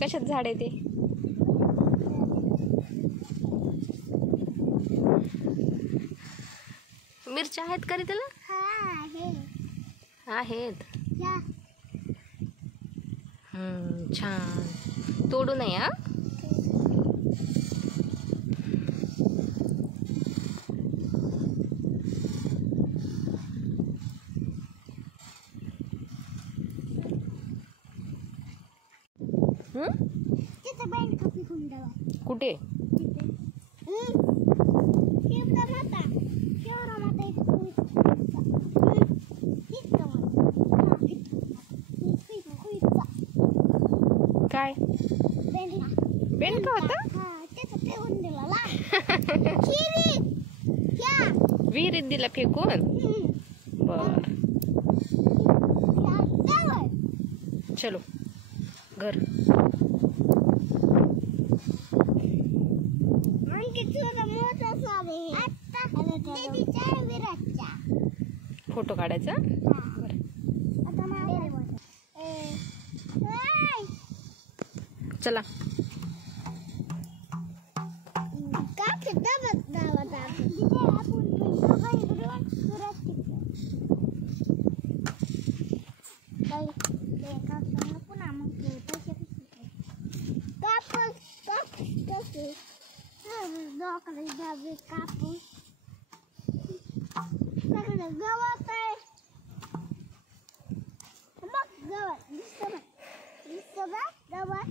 कशात झाड आहे ते? मिरच्या आहेत का रे त्याला? आहेत. छान. तोडू नये हा. कुठे? काय बेंडका होता? विहिरीत दिला फेकून. बर चलो घर. फोटो काढायचा. चला. गवत आहे मग गवत दिसतं बा गवत.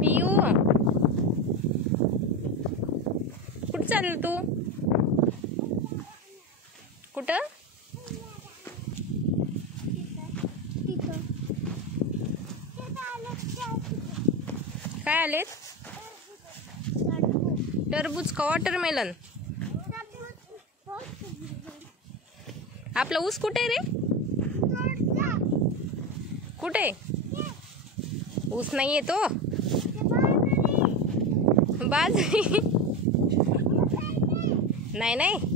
पियू कुठं चाललं तू? कुठं? काय आलेत? टरबूज का वॉटरमेलन? आपला ऊस कुठे रे? कुठे? ऊस नाहीये तो. बाजरी नाही नाही.